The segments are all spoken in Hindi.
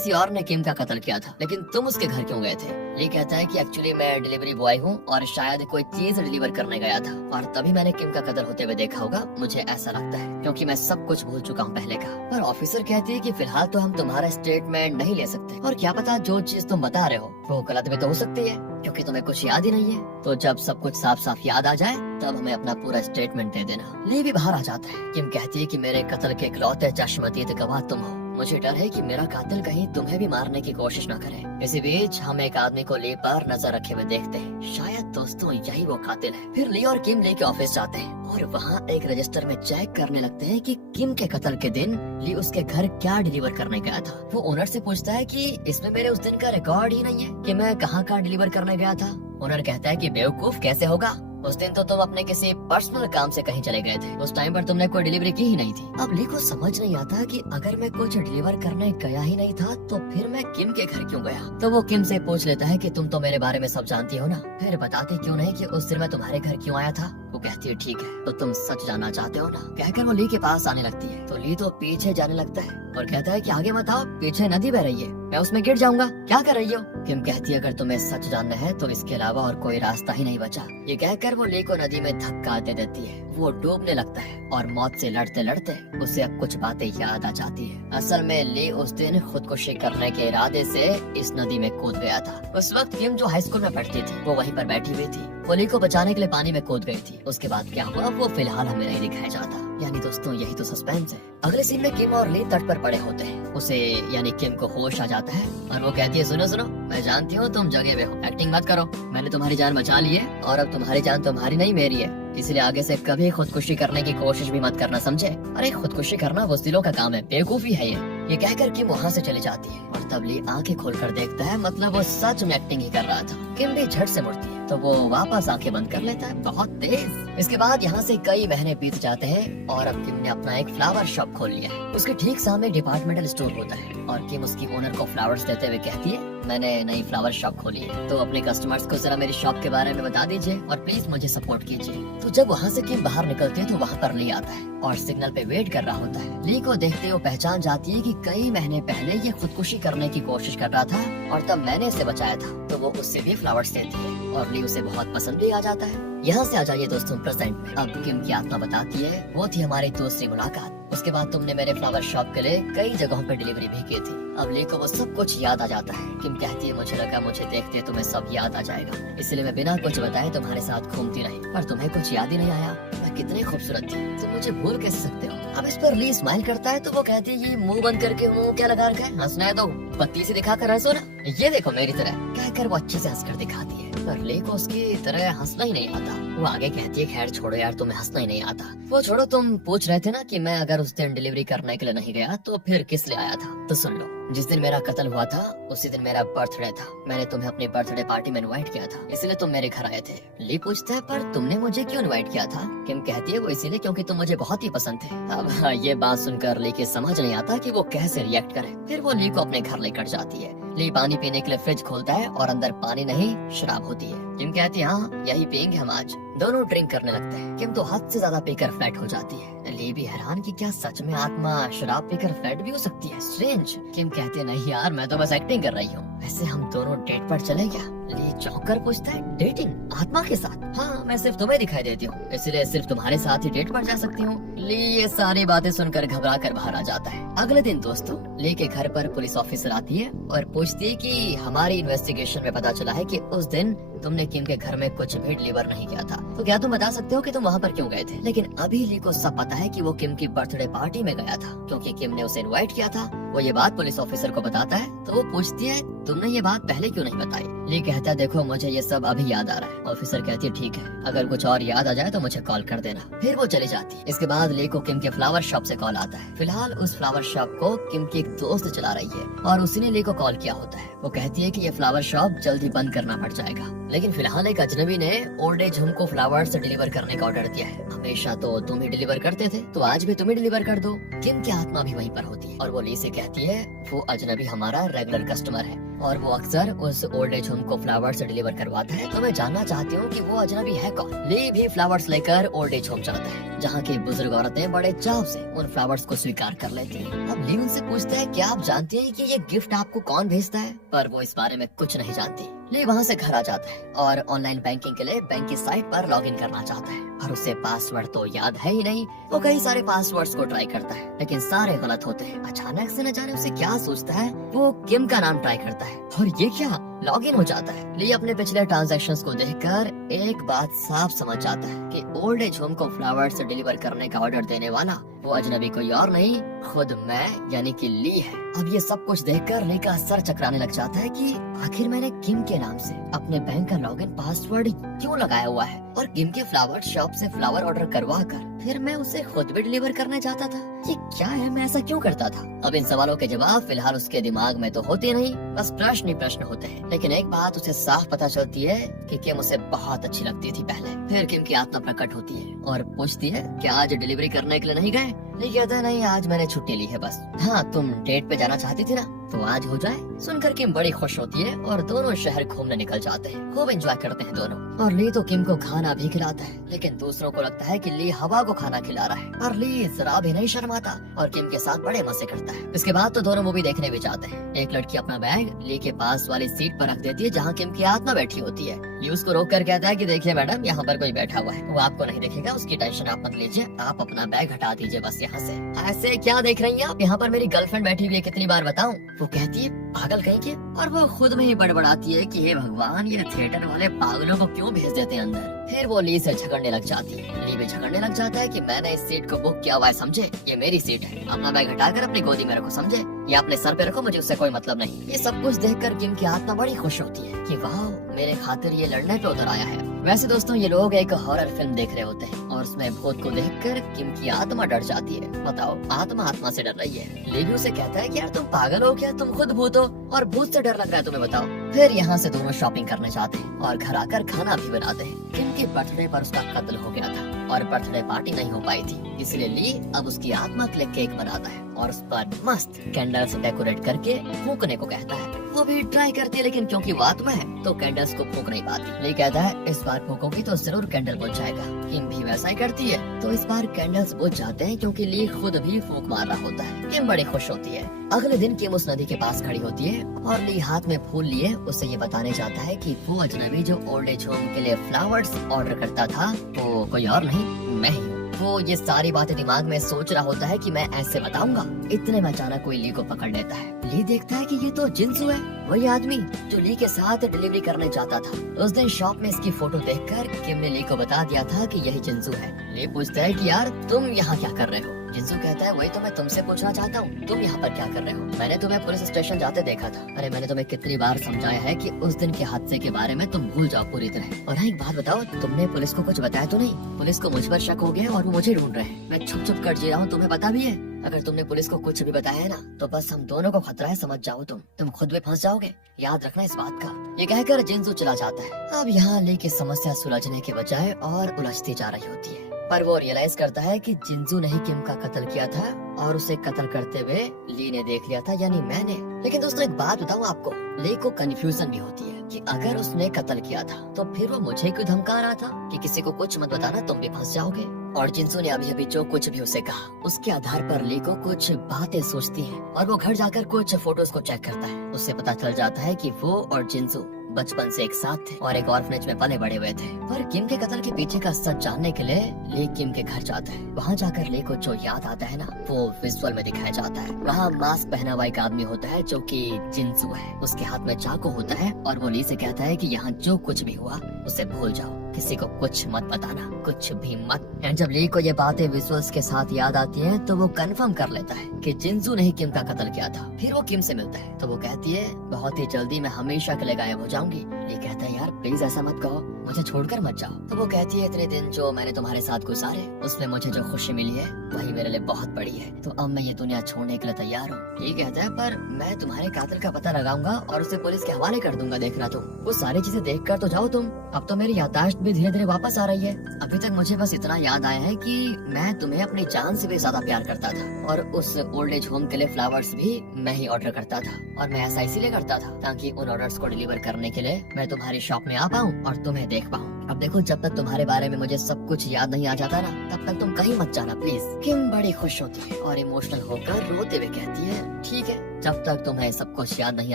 किसी और ने किम का कत्ल किया था, लेकिन तुम उसके घर क्यों गए थे? ली कहता है कि एक्चुअली मैं डिलीवरी बॉय हूँ और शायद कोई चीज डिलीवर करने गया था और तभी मैंने किम का कत्ल होते हुए देखा होगा, मुझे ऐसा लगता है, क्योंकि मैं सब कुछ भूल चुका हूँ पहले का। पर ऑफिसर कहती है कि फिलहाल तो हम तुम्हारा स्टेटमेंट नहीं ले सकते और क्या पता जो चीज तुम बता रहे हो वो गलत भी तो हो सकती है, क्योंकि तुम्हें कुछ याद ही नहीं है। तो जब सब कुछ साफ साफ याद आ जाए तब हमें अपना पूरा स्टेटमेंट दे देना। ली भी बाहर आ जाता है। किम कहती है कि मेरे कत्ल के इकलौते चश्मदीद गवाह तुम हो, मुझे डर है कि मेरा कातिल कहीं तुम्हें भी मारने की कोशिश न करे। इसी बीच हम एक आदमी को ली पर नजर रखे हुए देखते हैं, शायद दोस्तों यही वो कातिल है। फिर ली और किम ली के ऑफिस जाते हैं और वहाँ एक रजिस्टर में चेक करने लगते हैं कि किम के कत्ल के दिन ली उसके घर क्या डिलीवर करने गया था। वो ओनर से पूछता है कि इसमें मेरे उस दिन का रिकॉर्ड ही नहीं है कि मैं कहाँ डिलीवर करने गया था। ओनर कहता है कि बेवकूफ कैसे होगा, उस दिन तो तुम अपने किसी पर्सनल काम से कहीं चले गए थे, उस टाइम पर तुमने कोई डिलीवरी की ही नहीं थी। अब ली को समझ नहीं आता कि अगर मैं कुछ डिलीवर करने गया ही नहीं था तो फिर मैं किम के घर क्यों गया। तो वो किम से पूछ लेता है कि तुम तो मेरे बारे में सब जानती हो ना, फिर बताती क्यों नहीं कि उस दिन मैं तुम्हारे घर क्यों आया था। वो कहती है ठीक है, तो तुम सच जानना चाहते हो ना। कहकर वो ली के पास आने लगती है तो ली तो पीछे जाने लगता है और कहता है कि आगे मत आओ, पीछे नदी बह रही है, मैं उसमें गिर जाऊंगा, क्या कर रही हो। किम कहती है अगर तुम्हें सच जानना है तो इसके अलावा और कोई रास्ता ही नहीं बचा। ये कहकर वो ली को नदी में धक्का दे देती है। वो डूबने लगता है और मौत से लड़ते लड़ते उसे अब कुछ बातें याद आ जाती है। असल में ली उस दिन खुदकुशी करने के इरादे से इस नदी में कूद गया था। उस वक्त किम जो हाई स्कूल में पढ़ती थी वो वहीं पर बैठी हुई थी। वो ली को बचाने के लिए पानी में कूद गई थी। उसके बाद क्या हुआ वो फिलहाल हमें नहीं दिखाया जाता। यानी दोस्तों यही तो सस्पेंस है। अगले सीन में किम और ली तट पर पड़े होते हैं। उसे यानी किम को होश आ जाता है और वो कहती है सुनो सुनो, मैं जानती हूँ तुम जगह में हो, एक्टिंग मत करो, मैंने तुम्हारी जान बचा ली है और अब तुम्हारी जान तुम्हारी नहीं मेरी है, इसलिए आगे से कभी खुदकुशी करने की कोशिश भी मत करना, समझे। अरे खुदकुशी करना बुज़दिलों का काम है, बेवकूफी है ये कहकर किम वहाँ से चली जाती है और तब ली आंखें खोलकर देखता है, मतलब वो सच में एक्टिंग ही कर रहा था। किम भी झट से मुड़ती है तो वो वापस आंखें बंद कर लेता है, बहुत तेज। इसके बाद यहाँ से कई महीने बीत जाते हैं और अब किम ने अपना एक फ्लावर शॉप खोल लिया है। उसके ठीक सामने डिपार्टमेंटल स्टोर होता है और किम उसकी ओनर को फ्लावर्स देते हुए कहती है मैंने नई फ्लावर शॉप खोली है, तो अपने कस्टमर्स को जरा मेरी शॉप के बारे में बता दीजिए और प्लीज मुझे सपोर्ट कीजिए। तो जब वहाँ से किम बाहर निकलती है तो वहाँ पर ली आता है और सिग्नल पे वेट कर रहा होता है। ली को देखते वो पहचान जाती है कि कई महीने पहले ये खुदकुशी करने की कोशिश कर रहा था और तब मैंने इसे बचाया था। तो वो उससे भी फ्लावर्स देती है और ली उसे बहुत पसंद भी आ जाता है। यहाँ से आ जाइए दोस्तों प्रेजेंट में। अब किम की आत्मा बताती है वो थी हमारी दूसरी मुलाकात, उसके बाद तुमने मेरे फ्लावर शॉप के लिए कई जगहों पर डिलीवरी भी की थी। अब ली को वो सब कुछ याद आ जाता है। किम कहती है मुझे लगा मुझे देखते तुम्हें सब याद आ जाएगा, इसलिए मैं बिना कुछ बताए तुम्हारे साथ घूमती रही, पर तुम्हें कुछ याद ही नहीं आया। मैं कितनी खूबसूरत थी, तुम मुझे भूल कैसे सकते हो। अब इस पर ली स्माइल करता है तो वो कहती है ये मुंह बंद करके मुंह क्या लगा रखा है, हंसना है तो बत्ती से दिखाकर हंसो ना, ये देखो मेरी तरह, कहकर वो अच्छे से हंसकर दिखाती है। पर ली को उसकी तरह हंसना ही नहीं आता। वो आगे कहती है खैर छोड़ो यार, तुम्हें हंसना ही नहीं आता। वो छोड़ो, तुम पूछ रहे थे ना कि मैं अगर उस दिन डिलीवरी करने के लिए नहीं गया तो फिर किस लिए आया था। तो सुन लो, जिस दिन मेरा कत्ल हुआ था उसी दिन मेरा बर्थडे था। मैंने तुम्हें अपनी बर्थडे पार्टी में इनवाइट किया था, इसलिए तुम मेरे घर आए थे। ली पूछता है पर तुमने मुझे क्यों इनवाइट किया था। किम कहती है वो इसीलिए क्योंकि तुम मुझे बहुत ही पसंद थे। अब ये बात सुनकर ली के समझ नहीं आता कि वो कैसे रिएक्ट करे। फिर वो ली को अपने घर लेकर जाती है। ली पानी पीने के लिए फ्रिज खोलता है और अंदर पानी नहीं शराब होती है। किम कहती है हाँ यही पियेंगे हम आज। दोनों ड्रिंक करने लगते हैं। किम तो हद से ज्यादा पीकर फ्लैट हो जाती है। ली भी हैरान कि क्या सच में आत्मा शराब पीकर फ्लैट भी हो सकती है, स्ट्रेंज। किम कहती है नहीं यार मैं तो बस एक्टिंग कर रही हूँ। वैसे हम दोनों डेट पर चले क्या। ली चौंक कर पूछता है डेटिंग आत्मा के साथ। हाँ मैं सिर्फ तुम्हें दिखाई देती हूँ, इसलिए सिर्फ तुम्हारे साथ ही डेट पर जा सकती हूँ। ली ये सारी बातें सुनकर घबरा कर बाहर आ जाता है। अगले दिन दोस्तों ली के घर पर पुलिस ऑफिसर आती है और पूछती है कि हमारी इन्वेस्टिगेशन में पता चला है कि उस दिन तुमने किम के घर में कुछ भी डिलीवर नहीं किया था, तो क्या तुम बता सकते हो कि तुम वहाँ पर क्यों गए थे। लेकिन अभी ली को सब पता है कि वो किम की बर्थडे पार्टी में गया था क्योंकि किम ने उसे इनवाइट किया था। वो ये बात पुलिस ऑफिसर को बताता है तो वो पूछती है तुमने ये बात पहले क्यों नहीं बताई। ली कहता है देखो मुझे ये सब अभी याद आ रहा है। ऑफिसर कहती है ठीक है, अगर कुछ और याद आ जाए तो मुझे कॉल कर देना। फिर वो चली जाती है। इसके बाद ली को किम के फ्लावर शॉप से कॉल आता है। फिलहाल उस फ्लावर शॉप को किम की एक दोस्त चला रही है और उसी ने ली को कॉल किया होता है। वो कहती है कि ये फ्लावर शॉप जल्द ही बंद करना पड़ जाएगा, लेकिन फिलहाल एक अजनबी ने ओल्ड एज होम को फ्लावर्स डिलीवर करने का ऑर्डर दिया है। हमेशा तो तुम ही डिलीवर करते थे, तो आज भी तुम ही डिलीवर कर दो। किम की आत्मा भी वहीं पर होती है और वो ली से कहती है वो अजनबी हमारा रेगुलर कस्टमर है, और वो अक्सर उस ओल्ड एज होम को फ्लावर्स डिलीवर करवाता है। तो मैं जानना चाहती हूँ कि वो अजनबी है कौन। ली भी फ्लावर्स लेकर ओल्ड एज होम चलता है, जहाँ की बुजुर्ग औरतें बड़े चाव से उन फ्लावर्स को स्वीकार कर लेती हैं। अब ली उनसे पूछता है, क्या आप जानते हैं कि ये गिफ्ट आपको कौन भेजता है? पर वो इस बारे में कुछ नहीं जानती। ली वहाँ से घर आ जाता है और ऑनलाइन बैंकिंग के लिए बैंक की साइट पर लॉगिन करना चाहता है, और उसे पासवर्ड तो याद है ही नहीं। वो कई सारे पासवर्ड्स को ट्राई करता है, लेकिन सारे गलत होते हैं। अचानक से न जाने उसे क्या सोचता है, वो किम का नाम ट्राई करता है और ये क्या, लॉगिन हो जाता है। ली अपने पिछले ट्रांजैक्शंस को देखकर एक बात साफ समझ जाता है कि ओल्ड एज होम को फ्लावर्स डिलीवर करने का ऑर्डर देने वाला वो अजनबी कोई और नहीं, खुद मैं यानी कि ली है। अब ये सब कुछ देखकर ली का सर चकराने लग जाता है कि आखिर मैंने किम के नाम से अपने बैंक का लॉगिन पासवर्ड क्यों लगाया हुआ है, और किम के फ्लावर शॉप से फ्लावर ऑर्डर करवा कर फिर मैं उसे खुद भी डिलीवर करना चाहता था। ये क्या है, मैं ऐसा क्यों करता था? अब इन सवालों के जवाब फिलहाल उसके दिमाग में तो होते नहीं, बस प्रश्न ही प्रश्न होते हैं। लेकिन एक बात उसे साफ पता चलती है कि किम उसे बहुत अच्छी लगती थी पहले। फिर किम की आत्मा प्रकट होती है और पूछती है, क्या आज डिलीवरी करने के लिए नहीं गए? ली कहता है, नहीं आज मैंने छुट्टी ली है बस। हाँ, तुम डेट पे जाना चाहती थी ना, तो आज हो जाए। सुनकर किम बड़ी खुश होती है और दोनों शहर घूमने निकल जाते हैं। खूब एंजॉय करते हैं दोनों। और ली तो किम को खाना भी खिलाता है, लेकिन दूसरों को लगता है कि ली हवा को खाना खिला रहा है, और ली जरा भी नहीं शर्माता और किम के साथ बड़े मजे करता है। इसके बाद तो दोनों मूवी देखने भी जाते हैं। एक लड़की अपना बैग ली के पास वाली सीट पर रख देती है, जहाँ किम की आत्मा बैठी होती है। ली उसको रोक कर कहता है कि देखिए मैडम, यहाँ पर कोई बैठा हुआ है, वो आपको नहीं देखेगा, उसकी टेंशन आप मत लीजिए, आप अपना बैग हटा दीजिए बस यहाँ से। ऐसे क्या देख रही हैं आप, यहाँ पर मेरी गर्लफ्रेंड बैठी हुई है, कितनी बार बताऊं? वो कहती है, पागल कहीं के, और वो खुद में ही बड़बड़ाती है कि हे भगवान, ये थिएटर वाले पागलों को क्यों भेज देते हैं अंदर। फिर वो ली से झगड़ने लग जाती है। ली भी झगड़ने लग जाता है कि मैंने इस सीट को बुक किया हुआ है, समझे, ये मेरी सीट है, अपना बैग हटाकर अपनी गोदी में रखो, समझे, ये अपने सर पे रखो, मुझे उससे कोई मतलब नहीं। ये सब कुछ देखकर किम की आत्मा बड़ी खुश होती है कि वाह, मेरे खातिर ये लड़ने पे उतर आया है। वैसे दोस्तों, ये लोग एक हॉरर फिल्म देख रहे होते हैं और उसमें भूत को देखकर किम की आत्मा डर जाती है। बताओ, आत्मा आत्मा से डर रही है। ली उसे कहता है कि यार तुम पागल हो क्या, तुम खुद भूत हो और भूत से डर लग रहा है तुम्हें, बताओ। फिर यहाँ से दोनों शॉपिंग करने जाते हैं और घर आकर खाना भी बनाते हैं। किम के बर्थडे पर उसका कत्ल हो गया था और बर्थडे पार्टी नहीं हो पाई थी, इसलिए ली अब उसकी आत्मा के लिए केक बनाता है और उस पर मस्त कैंडल से डेकोरेट करके फूकने को कहता है। वो भी ट्राई करती है, लेकिन क्योंकि वो आत्मा है तो कैंडल्स को फूक नहीं पाती। ली कहता है, इस बार फूकोगी तो जरूर कैंडल बुझ जाएगा। किम भी वैसा ही करती है, तो इस बार कैंडल्स बुझ जाते हैं क्योंकि ली खुद भी फूक मार रहा होता है। किम बड़ी खुश होती है। अगले दिन किम उस नदी के पास खड़ी होती है और ली हाथ में फूल लिए उसे ये बताने जाता है कि वो अजनबी जो ओल्ड एज होम के लिए फ्लावर्स ऑर्डर करता था वो कोई और नहीं, मैं ही हूँ। वो ये सारी बातें दिमाग में सोच रहा होता है कि मैं ऐसे बताऊंगा। इतने में अचानक कोई ली को पकड़ लेता है। ली देखता है कि ये तो जिंसू है, वही आदमी जो ली के साथ डिलीवरी करने जाता था। उस दिन शॉप में इसकी फोटो देखकर किम ने ली को बता दिया था कि यही जिंसू है। ली पूछता है कि यार तुम यहाँ क्या कर रहे हो? जिंसू कहता है, वही तो मैं तुमसे पूछना चाहता हूँ, तुम यहाँ पर क्या कर रहे हो? मैंने तुम्हें पुलिस स्टेशन जाते देखा था। अरे मैंने तुम्हें कितनी बार समझाया है कि उस दिन के हादसे के बारे में तुम भूल जाओ पूरी तरह। और हाँ, एक बात बताओ, तुमने पुलिस को कुछ बताया तो नहीं? पुलिस को मुझ पर शक हो गया और वो मुझे ढूंढ रहे हैं। मैं छुप छुप कर जी रहा हूँ, तुम्हें पता भी है। अगर तुमने पुलिस को कुछ भी बताया है ना, तो बस हम दोनों को खतरा है, समझ जाओ। तुम खुद भी फंस जाओगे, याद रखना इस बात का। ये कहकर जिंसू चला जाता है। अब यहाँ ली की समस्या सुलझने के बजाय और उलझती जा रही होती है, पर वो रियलाइज करता है कि जिंसू ने ही किम का कत्ल किया था और उसे कत्ल करते हुए ली ने देख लिया था, यानी मैंने। लेकिन दोस्तों एक बात बताऊं आपको, ली को कंफ्यूजन भी होती है कि अगर उसने कत्ल किया था तो फिर वो मुझे क्यों धमका रहा था कि किसी को कुछ मत बताना, तुम भी फंस जाओगे। और जिंसू ने अभी अभी जो कुछ भी उसे कहा, उसके आधार पर ली को कुछ बातें सोचती है और वो घर जाकर कुछ फोटोज को चेक करता है। उससे पता चल जाता है कि वो और जिंसू बचपन से एक साथ थे और एक ऑर्फनेज में पले बड़े हुए थे। पर किम के कत्ल के पीछे का सच जानने के लिए ली किम के घर जाता है। वहाँ जाकर ली को जो याद आता है ना, वो विजुअल में दिखाया जाता है। वहाँ मास्क पहना हुआ एक आदमी होता है जो कि जिंसू है। उसके हाथ में चाकू होता है और वो ली से कहता है कि यहाँ जो कुछ भी हुआ उसे भूल जाओ, किसी को कुछ मत बताना, कुछ भी मत। एंड जब ली को ये बातें विजुअल्स के साथ याद आती हैं, तो वो कंफर्म कर लेता है कि जिंसू ने ही किम का कत्ल किया था। फिर वो किम से मिलता है तो वो कहती है, बहुत ही जल्दी मैं हमेशा के लिए गायब हो जाऊंगी। ये कहता है, यार प्लीज ऐसा मत कहो, मुझे छोड़कर मत जाओ। तो वो कहती है इतने दिन जो मैंने तुम्हारे साथ गुजारे उसमें मुझे जो खुशी मिली है वही मेरे लिए बहुत बड़ी है, तो अब मैं ये दुनिया छोड़ने के लिए तैयार हूँ। ये कहता है पर मैं तुम्हारे कातिल का पता लगाऊंगा और उसे पुलिस के हवाले कर दूंगा, देखना तुम। वो सारी चीजें देख कर तो जाओ तुम। अब तो मेरी याददाश्त भी धीरे धीरे वापस आ रही है। अभी तक मुझे बस इतना याद आया है कि मैं तुम्हें अपनी जान से भी ज्यादा प्यार करता था और उस ओल्ड एज होम के लिए फ्लावर्स भी मैं ही ऑर्डर करता था, और मैं ऐसा इसीलिए करता था ताकि उन ऑर्डर्स को डिलीवर करने के लिए मैं तुम्हारी शॉप में आ पाऊँ और तुम्हें देख पाऊँ। अब देखो जब तक तुम्हारे बारे में मुझे सब कुछ याद नहीं आ जाता ना तब तक तुम कहीं मत जाना प्लीज। किम बड़ी खुश होती है और इमोशनल होकर रोते हुए कहती है ठीक है, जब तक तुम्हें सब कुछ याद नहीं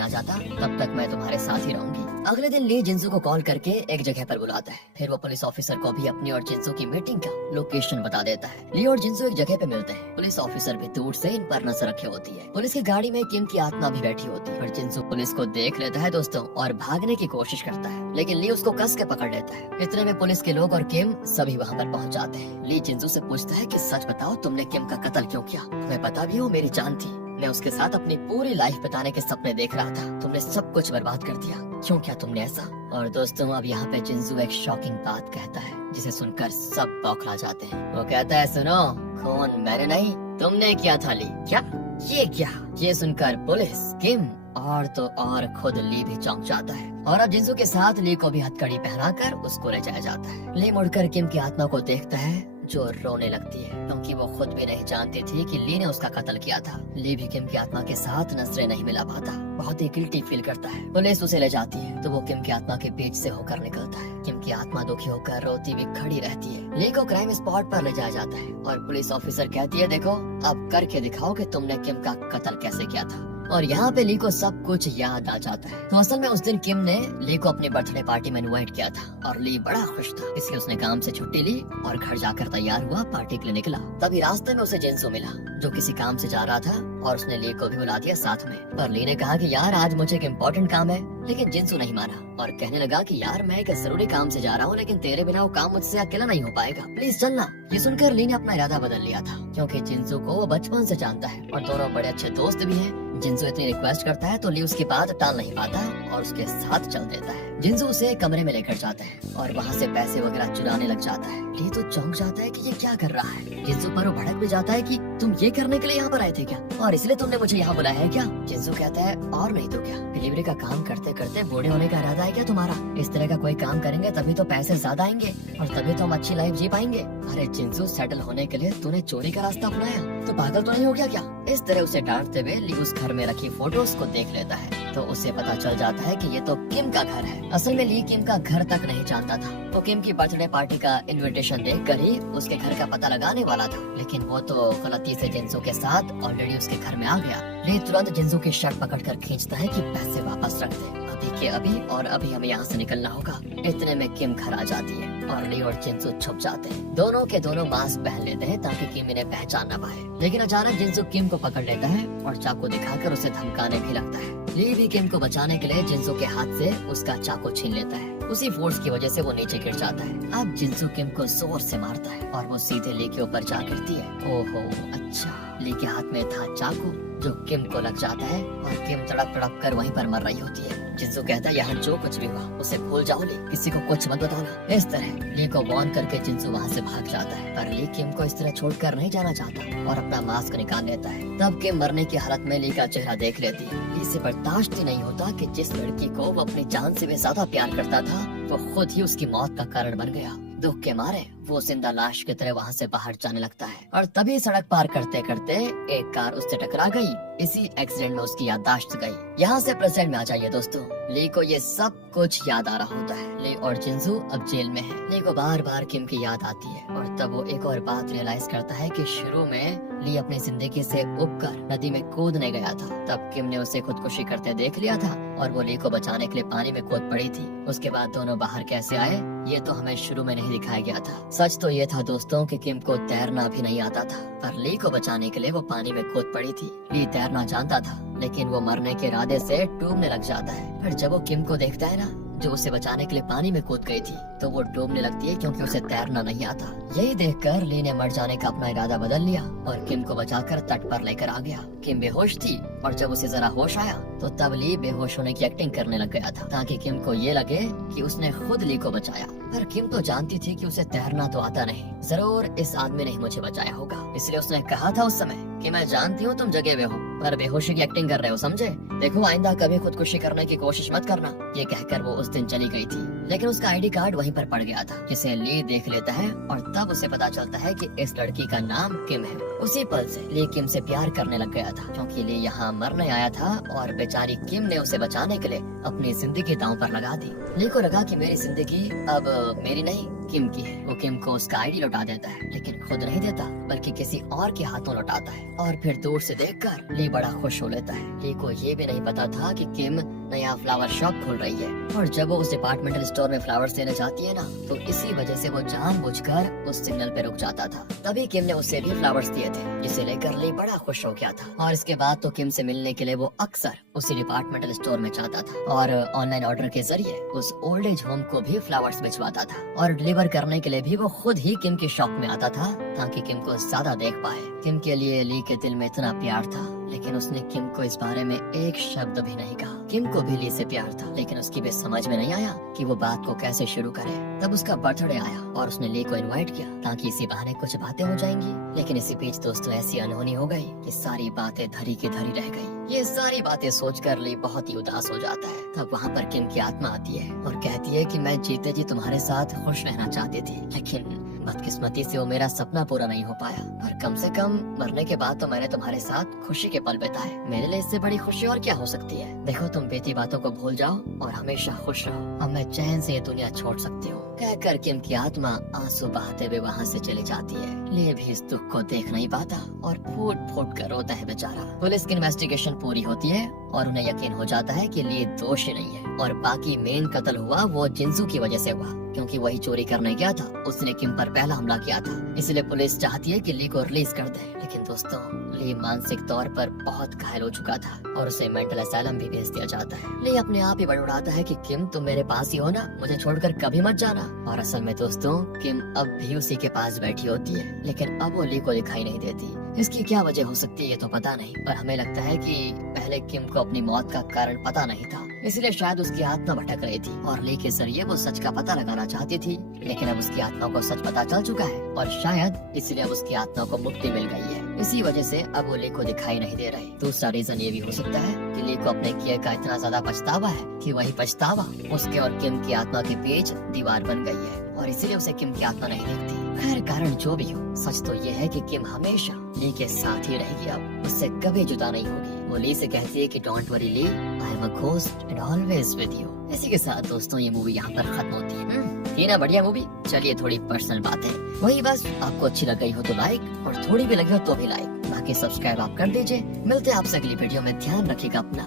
आ जाता तब तक मैं तुम्हारे साथ ही रहूंगी। अगले दिन ली जिंसू को कॉल करके एक जगह पर बुलाता है। फिर वो पुलिस ऑफिसर को भी अपनी और जिंसू की मीटिंग का लोकेशन बता देता है। ली और जिंसू एक जगह पे मिलते हैं। पुलिस ऑफिसर भी दूर से इन पर नजर रखे होती है। पुलिस की गाड़ी में किम की आत्मा भी बैठी होती है, पर जिंसू पुलिस को देख लेता है दोस्तों और भागने की कोशिश करता है, लेकिन ली उसको कस के पकड़ लेता है। इतने में पुलिस के लोग और किम सभी वहाँ पर पहुँच जाते हैं। ली जिंसू से पूछता है कि सच बताओ तुमने किम का कत्ल क्यों किया? तुम्हें पता भी हो मेरी जान थी, मैं उसके साथ अपनी पूरी लाइफ बिताने के सपने देख रहा था, तुमने सब कुछ बर्बाद कर दिया, क्यों किया तुमने ऐसा? और दोस्तों अब यहाँ पे जिंसू एक शॉकिंग बात कहता है जिसे सुनकर सब बौखला जाते हैं। वो कहता है सुनो, खून मैंने नहीं तुमने किया था ली। क्या? ये क्या? ये सुनकर पुलिस, किम और तो और खुद ली भी चौंक जाता है। और अब जिंसू के साथ ली को भी हथकड़ी पहनाकर उसको ले जाया जाता है। ली मुड़कर किम की आत्मा को देखता है जो रोने लगती है क्योंकि वो खुद भी नहीं जानती थी कि ली ने उसका कत्ल किया था। ली भी किम की आत्मा के साथ नजरें नहीं मिला पाता, बहुत ही गिल्टी फील करता है। पुलिस उसे ले जाती है तो वो किम की आत्मा के बीच से होकर निकलता है। किम की आत्मा दुखी होकर रोती हुई खड़ी रहती है। ली को क्राइम स्पॉट पर ले जाया जाता है और पुलिस ऑफिसर कहती है देखो अब करके दिखाओ कि तुमने किम का कत्ल कैसे किया था। और यहाँ पे ली को सब कुछ याद आ जाता है। तो असल में उस दिन किम ने ली को अपनी बर्थडे पार्टी में इनवाइट किया था और ली बड़ा खुश था, इसलिए उसने काम से छुट्टी ली और घर जाकर तैयार हुआ पार्टी के लिए निकला। तभी रास्ते में उसे जिंसू मिला जो किसी काम से जा रहा था और उसने ली को भी बुला दिया साथ में। पर ली ने कहा कि यार आज मुझे एक इम्पोर्टेंट काम है, लेकिन जिंसू नहीं माना और कहने लगा कि यार मैं एक जरूरी काम से जा रहा हूँ, लेकिन तेरे बिना वो काम मुझसे अकेला नहीं हो पाएगा, प्लीज चलना। ये सुनकर ली ने अपना इरादा बदल लिया था क्योंकि जिंसू को वो बचपन से जानता है और दोनों बड़े अच्छे दोस्त भी हैं। जिंसू इतनी रिक्वेस्ट करता है तो ली उसकी बात टाल नहीं पाता और उसके साथ चल देता है। जिंसू उसे कमरे में लेकर जाता है और वहाँ से पैसे वगैरह चुराने लग जाता है। ली तो चौंक जाता है कि ये क्या कर रहा है। जिंसू पर वो भड़क भी जाता है कि तुम ये करने के लिए यहाँ पर आए थे क्या, और इसलिए तुमने मुझे यहाँ बुलाया है क्या? जिंसू कहता है और नहीं तो क्या, डिलीवरी का काम करते करते बूढ़े होने का इरादा है क्या तुम्हारा? इस तरह का कोई काम करेंगे तभी तो पैसे ज्यादा आएंगे और तभी तो हम अच्छी लाइफ जी पाएंगे। अरे जिंसू सेटल होने के लिए तूने चोरी का रास्ता अपनाया, तो पागल तो नहीं हो गया क्या? इस तरह उसे डांटते हुए ली उस घर में रखी फोटोज को देख लेता है तो उसे पता चल जाता है कि ये तो किम का घर है। असल में ली किम का घर तक नहीं जानता था। वो किम की बर्थडे पार्टी का इनविटेशन देखकर ही उसके घर का पता लगाने वाला था, लेकिन वो तो गलती से जिंसू के साथ ऑलरेडी उसके घर में आ गया। ली तुरंत जिंसू की शर्ट पकड़कर खींचता है कि पैसे वापस रख दे, अभी के अभी और अभी हमें यहाँ से निकलना होगा। इतने में किम घर आ जाती है और ली और जिंसू छुप जाते हैं। दोनों के दोनों मास्क पहन लेते हैं ताकि किम इन्हें पहचान न पाए, लेकिन अचानक जिंसू किम को पकड़ लेता है और चाकू दिखाकर उसे धमकाने भी लगता है। ली भी किम को बचाने के लिए जिंसू के हाथ से उसका चाकू छीन लेता है। उसी फोर्स की वजह से वो नीचे गिर जाता है। अब जिंसू किम को जोर से मारता है और वो सीधे ली के ऊपर जा गिरती है। ओहो अच्छा, ली के हाथ में था चाकू जो किम को लग जाता है और किम तड़प तड़प कर वहीं पर मर रही होती है। जिंसू कहता है यहाँ जो कुछ भी हुआ उसे भूल जाओ ली, किसी को कुछ मत बताना। इस तरह ली को वार्न करके जिंसू वहाँ से भाग जाता है, पर ली किम को इस तरह छोड़कर नहीं जाना चाहता और अपना मास्क निकाल लेता है। तब किम मरने की हालत में ली का चेहरा देख लेती है। ली से बर्दाश्त ही नहीं होता कि जिस लड़की को वो अपनी जान से भी ज्यादा प्यार करता था वो खुद ही उसकी मौत का कारण बन गया। दुख के मारे वो जिंदा लाश की तरह वहाँ से बाहर जाने लगता है और तभी सड़क पार करते करते एक कार उससे टकरा गई। इसी एक्सीडेंट में उसकी याददाश्त गई। यहाँ से प्रेजेंट में आ जाइए दोस्तों। ली को ये सब कुछ याद आ रहा होता है। ली और जिंसू अब जेल में है। ली को बार बार किम की याद आती है और तब वो एक और बात रियलाइज करता है कि शुरू में ली अपनी जिंदगी से उबकर नदी में कूदने गया था, तब किम ने उसे खुदकुशी करते देख लिया था और वो ली को बचाने के लिए पानी में कूद पड़ी थी। उसके बाद दोनों बाहर कैसे आए ये तो हमें शुरू में नहीं दिखाया गया था। सच तो ये था दोस्तों कि किम को तैरना भी नहीं आता था, पर ली को बचाने के लिए वो पानी में कूद पड़ी थी। ली तैरना जानता था, लेकिन वो मरने के इरादे से डूबने लग जाता है। फिर जब वो किम को देखता है ना जो उसे बचाने के लिए पानी में कूद गई थी, तो वो डूबने लगती है क्योंकि उसे तैरना नहीं आता। यही देखकर ली ने मर जाने का अपना इरादा बदल लिया और किम को बचाकर तट पर लेकर आ गया। किम बेहोश थी और जब उसे जरा होश आया तो तब ली बेहोश होने की एक्टिंग करने लग गया था ताकि किम को ये लगे कि उसने खुद ली को बचाया। पर किम तो जानती थी कि उसे तैरना तो आता नहीं। जरूर इस आदमी ने ही मुझे बचाया होगा, इसलिए उसने कहा था उस समय कि मैं जानती हूँ तुम जगे हुए हो पर बेहोशी की एक्टिंग कर रहे हो, समझे? देखो आइंदा कभी खुदकुशी करने की कोशिश मत करना। ये कहकर वो उस दिन चली गई थी, लेकिन उसका आईडी कार्ड वहीं पर पड़ गया था, जिसे ली देख लेता है और तब उसे पता चलता है कि इस लड़की का नाम किम है। उसी पल से ली किम से प्यार करने लग गया था, क्योंकि ली यहाँ मरने आया था और बेचारी किम ने उसे बचाने के लिए अपनी जिंदगी दांव पर लगा दी। ली को लगा कि मेरी जिंदगी अब मेरी नहीं किम की है। वो किम को उसका आईडी लौटा देता है, लेकिन खुद नहीं देता बल्कि किसी और के हाथों लौटाता है और फिर दूर से देखकर ली बड़ा खुश हो लेता है। ली को ये भी नहीं पता था कि किम नया फ्लावर शॉप खोल रही है और जब वो उस डिपार्टमेंटल स्टोर में फ्लावर्स लेने जाती है ना, तो इसी वजह से वो जानबूझकर उस सिग्नल पे रुक जाता था। तभी किम ने उसे भी फ्लावर्स दिए थे, जिसे लेकर ली बड़ा खुश हो गया था और इसके बाद तो किम से मिलने के लिए वो अक्सर उसी डिपार्टमेंटल स्टोर में जाता था और ऑनलाइन ऑर्डर के जरिए उस ओल्ड एज होम को भी फ्लावर्स भिजवाता था और डिलीवर करने के लिए भी वो खुद ही किम की शॉप में आता था ताकि किम को ज्यादा देख पाए। किम के लिए ली के दिल में इतना प्यार था, लेकिन उसने किम को इस बारे में एक शब्द भी नहीं कहा। किम को भी ली से प्यार था, लेकिन उसकी भी समझ में नहीं आया कि वो बात को कैसे शुरू करे। तब उसका बर्थडे आया और उसने ली को इनवाइट किया ताकि इसी बहाने कुछ बातें हो जाएंगी, लेकिन इसी बीच दोस्तों ऐसी अनहोनी हो गई कि सारी बातें धरी की धरी रह गई। ये सारी बातें सोचकर ली बहुत ही उदास हो जाता है। तब वहाँ पर किम की आत्मा आती है और कहती है कि मैं जीते जी तुम्हारे साथ खुश रहना चाहती थी, लेकिन बदकिस्मती से वो मेरा सपना पूरा नहीं हो पाया। पर कम से कम मरने के बाद तो मैंने तुम्हारे साथ खुशी के पल बिताए। मेरे लिए इससे बड़ी खुशी और क्या हो सकती है? देखो तुम बीती बातों को भूल जाओ और हमेशा खुश रहो। अब मैं चैन से ये दुनिया छोड़ सकती हूँ। कहकर किम की आत्मा आंसू बहाते हुए वहाँ से चली जाती है। ले भी इस दुख को देख नहीं पाता और फूट फूट कर रोता है बेचारा। पुलिस की इन्वेस्टिगेशन पूरी होती है और उन्हें यकीन हो जाता है कि ली दोषी नहीं है और बाकी मेन कत्ल हुआ वो जिंसू की वजह से हुआ, क्योंकि वही चोरी करने गया था। उसने किम पर पहला हमला किया था, इसलिए पुलिस चाहती है कि ली को रिलीज कर दे। लेकिन दोस्तों ली मानसिक तौर पर बहुत घायल हो चुका था और उसे मेंटल असाइलम भी भेज दिया जाता है। ली अपने आप ही बड़बड़ाता है कि किम तुम मेरे पास ही हो ना, मुझे छोड़कर कभी मत जाना। और असल में दोस्तों किम अब भी उसी के पास बैठी होती है, लेकिन अब वो ली को दिखाई नहीं देती। इसकी क्या वजह हो सकती है ये तो पता नहीं, पर हमें लगता है कि पहले किम को अपनी मौत का कारण पता नहीं था, इसलिए शायद उसकी आत्मा भटक रही थी और ली के जरिए वो सच का पता लगाना चाहती थी। लेकिन अब उसकी आत्मा को सच पता चल चुका है और शायद इसलिए अब उसकी आत्मा को मुक्ति मिल गई है। इसी वजह से अब वो ली को दिखाई नहीं दे रही। दूसरा रीजन ये भी हो सकता है कि ली को अपने किए का इतना ज्यादा पछतावा है कि वही पछतावा उसके और किम की आत्मा के बीच दीवार बन गई है और इसीलिए उसे किम की आत्मा नहीं दिखती। खैर कारण जो भी हो, सच तो ये है कि किम हमेशा ली के साथ ही रहेगी, अब उससे कभी जुदा नहीं होगी। वो ली से कहती है कि don't worry Lee, I am a ghost and always with you. इसी के साथ दोस्तों ये मूवी यहाँ पर खत्म होती है। ये ना बढ़िया मूवी। चलिए थोड़ी पर्सनल बात है, वही बस आपको अच्छी लग गई हो तो लाइक और थोड़ी भी लगी हो तो भी लाइक, बाकी सब्सक्राइब आप कर दीजिए। मिलते हैं आपसे अगली वीडियो में, ध्यान रखिएगा अपना।